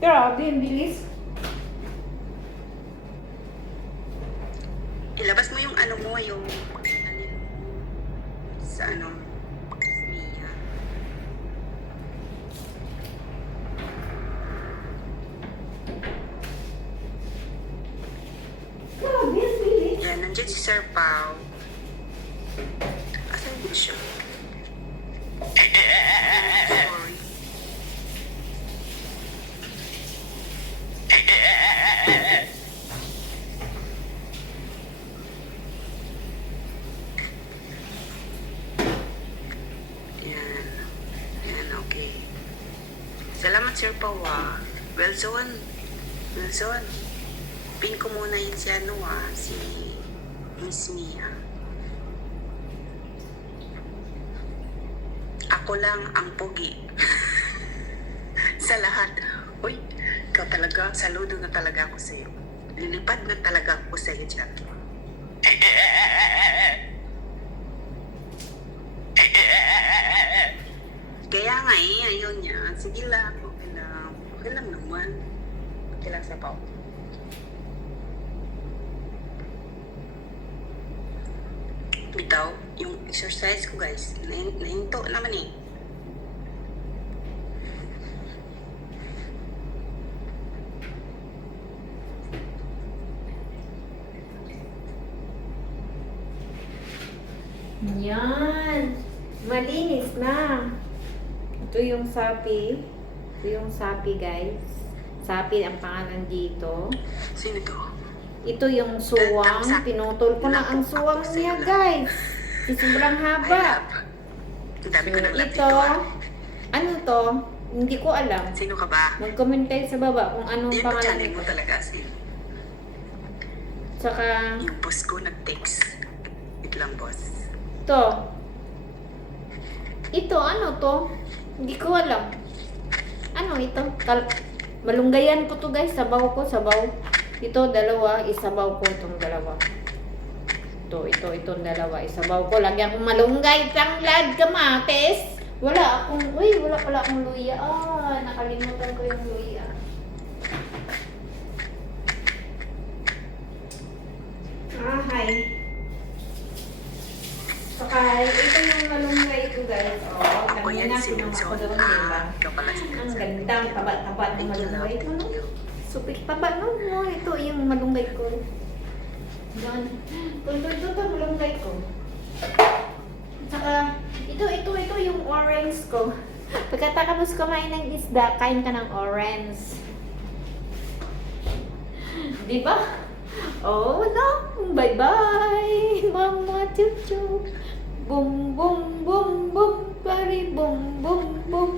Grabe, ang bilis. Ilabas mo yung ano mo, yung sa ano, Mia. Grabe, ang bilis. Yan, nandiyan si Sir Pao. Asan din siya? Sorry. Yan. Yan, okay. Salamat, Sir Pao, ah. Wilson. Wilson. Pin ko muna yun si ano, ah. Si Miss Mia. Ako lang ang pogi. Sa lahat. Uy, ikaw talaga, saludo na talaga ako sa'yo. Lilipad na talaga ako sa'yo dyan. Kaya nga ayaw niya. Sige lang, okay lang. Okay lang naman. Okay lang sa pao. Bitaw, yung exercise ko guys, nahinto naman eh. Yan. Malinis na. Ito yung sapi. Ito yung sapi, guys. Sapi ang pangalan dito. Sino to? Ito yung suwang. Pinutol ko na ang suwang niya, guys. Sobrang haba. Ang dami ko So, ng love ito, dito ah. ano to? Hindi ko alam. Sino ka ba? Mag-comment kayo sa baba kung anong Yun ang pangalan channel mo nito. talaga. Sino? Tsaka, Yung boss ko nag-text. Wait lang boss. to. Ito, ano to? Hindi ko alam. Ano ito? Malunggayan ko to, guys. Sabaw ko, sabaw. Ito, dalawa. Isabaw ko itong dalawa. Itong dalawa. Isabaw ko. Lagyan kong malunggay. Tanglad, kamates. Wala pala akong luya. Ah, nakalimutan ko yung luya. Ah, hi. Saka, ito yung malunggay ko, guys. Oh, Ako yan kanina si kinuha ko Wilson. doon, diba? Ikaw pala si Ang Wilson. gandang taba-taba ng Thank you love, malunggay ko, thank no? you. Supit taba, no? Ito yung malunggay ko. Yan. Ito, malunggay ko. Saka, ito yung orange ko. Pagkatapos kumain ng isda, kain ka ng orange. Diba? Oh, no. Bye-bye. Mama chuchu. Boom, boom, boom, boom. Pari, boom, boom, boom.